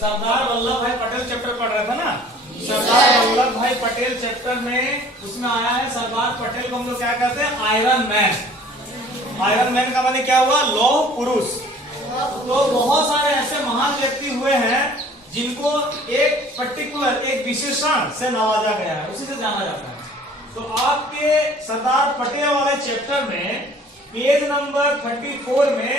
सरदार वल्लभ भाई पटेल चैप्टर पढ़ रहे थे ना। सरदार वल्लभ भाई पटेल चैप्टर में उसमें आया है सरदार पटेल को हम लोग क्या कहते हैं, आयरन मैन। आयरन मैन का माने क्या हुआ, लौह पुरुष। तो बहुत सारे ऐसे महान व्यक्ति हुए हैं जिनको एक पर्टिकुलर एक विशेषण से नवाजा गया है, उसी से जाना जाता है। तो आपके सरदार पटेल वाले चैप्टर में पेज नंबर 34 में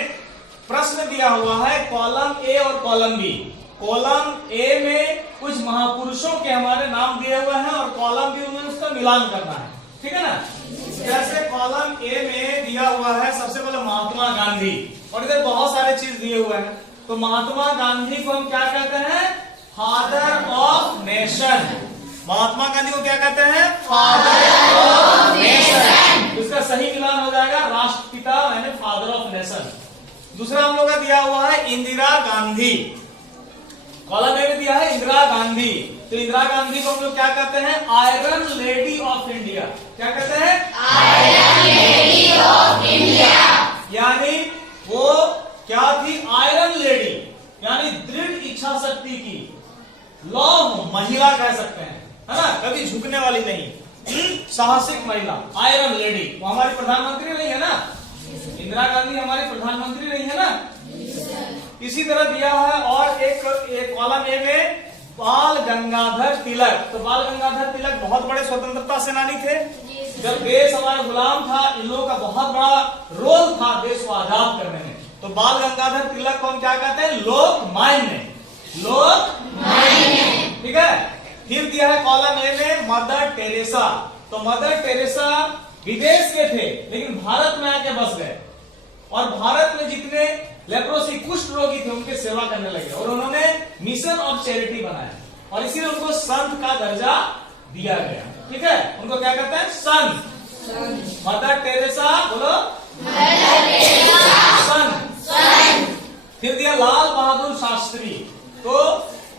प्रश्न दिया हुआ है, कॉलम ए और कॉलम बी। कॉलम ए में कुछ महापुरुषों के हमारे नाम दिए हुए हैं और कॉलम बी में उसका मिलान करना है, ठीक है ना। जैसे कॉलम ए में दिया हुआ है सबसे पहले महात्मा गांधी, और इधर बहुत सारे चीज दिए हुए हैं। तो महात्मा गांधी को हम क्या कहते हैं, father of nation. Mahatma Gandhi को क्या कहते हैं, फादर ऑफ नेशन। इसका सही मिलान हो जाएगा राष्ट्रपिता यानी फादर ऑफ नेशन। दूसरा हम लोग का दिया हुआ है इंदिरा गांधी। कॉलम ए में दिया है इंदिरा गांधी। तो इंदिरा गांधी को हम लोग क्या कहते हैं, आयरन लेडी ऑफ इंडिया। क्या कहते हैं, आयरन लेडी ऑफ इंडिया। यानी वो क्या थी, आयरन लेडी, यानी दृढ़ इच्छा शक्ति की, लौह महिला कह सकते हैं, है ना, कभी झुकने वाली नहीं, साहसिक महिला, आयरन लेडी। वो हमारी प्रधानमंत्री नहीं है ना, इंदिरा गांधी हमारी प्रधानमंत्री नहीं है ना। इसी तरह दिया है और एक कॉलम ए में बाल गंगाधर तिलक। तो बाल गंगाधर तिलक बहुत बड़े स्वतंत्रता सेनानी थे। जब देश हमारा गुलाम था, इन लोगों का बहुत बड़ा रोल था देश को आजाद करने में। तो बाल गंगाधर तिलक को हम क्या कहते हैं, लोकमान्य, लोकमान्य, ठीक है। फिर दिया है कॉलम ए में मदर टेरेसा। तो मदर टेरेसा विदेश के थे लेकिन भारत में आके बस गए, और भारत में जितने लेप्रोसी कुष्ठ रोगी थे उनके सेवा करने लगे, और उन्होंने मिशन ऑफ चैरिटी बनाया, और इसीलिए उनको संत का दर्जा दिया गया, ठीक है। उनको क्या कहते हैं, संत। मदर टेरेसा, बोलो मदर टेरेसा, संत। फिर दिया लाल बहादुर शास्त्री। तो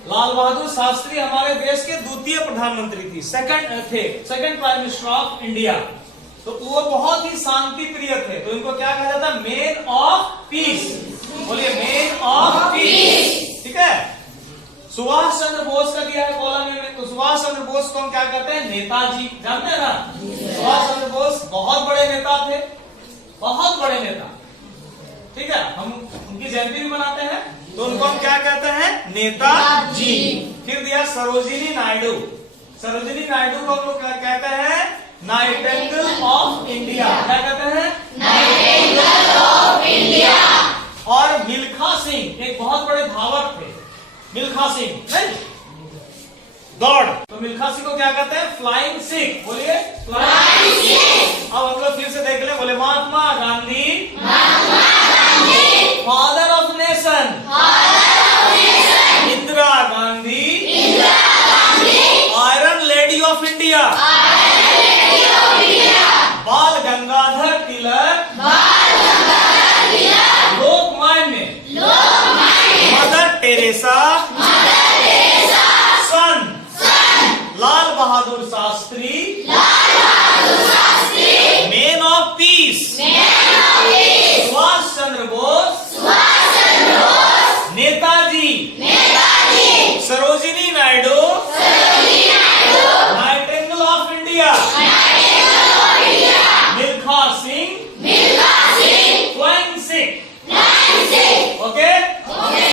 लाल बहादुर शास्त्री हमारे देश के द्वितीय प्रधानमंत्री थी, second prime minister of India. तो वो बहुत ही शांति प्रिय थे, तो इनको क्या कहा जाता है, मैन ऑफ पीस। बोलिए मैन ऑफ पीस, ठीक है। सुभाष चंद्र बोस का दिया है कॉलम में। तो सुभाष चंद्र बोस को हम क्या कहते हैं, नेताजी। जानते हैं ना, सुभाष चंद्र बोस बहुत बड़े नेता थे, बहुत बड़े नेता, ठीक है। हम उनकी जयंती भी मनाते हैं, तो उनको हम क्या कहते हैं, नेताजी। फिर दिया सरोजिनी नायडू। सरोजिनी नायडू को हम लोग क्या कहते हैं, नाइटिंगेल ऑफ इंडिया। क्या कहते हैं, नाइटिंगेल ऑफ इंडिया। और मिल्खा सिंह एक बहुत बड़े धावक थे, मिल्खा सिंह, नहीं दौड़। तो मिल्खा सिंह को क्या कहते हैं, फ्लाइंग सिख। बोलिए फ्लाइंग सिख। अब हम लोग फिर से देख ले, बोले Mahatma Gandhi, father of nation, Indira Gandhi, iron lady of India, Bal Gangadhar Tilak, Lokmanya, Mother Teresa,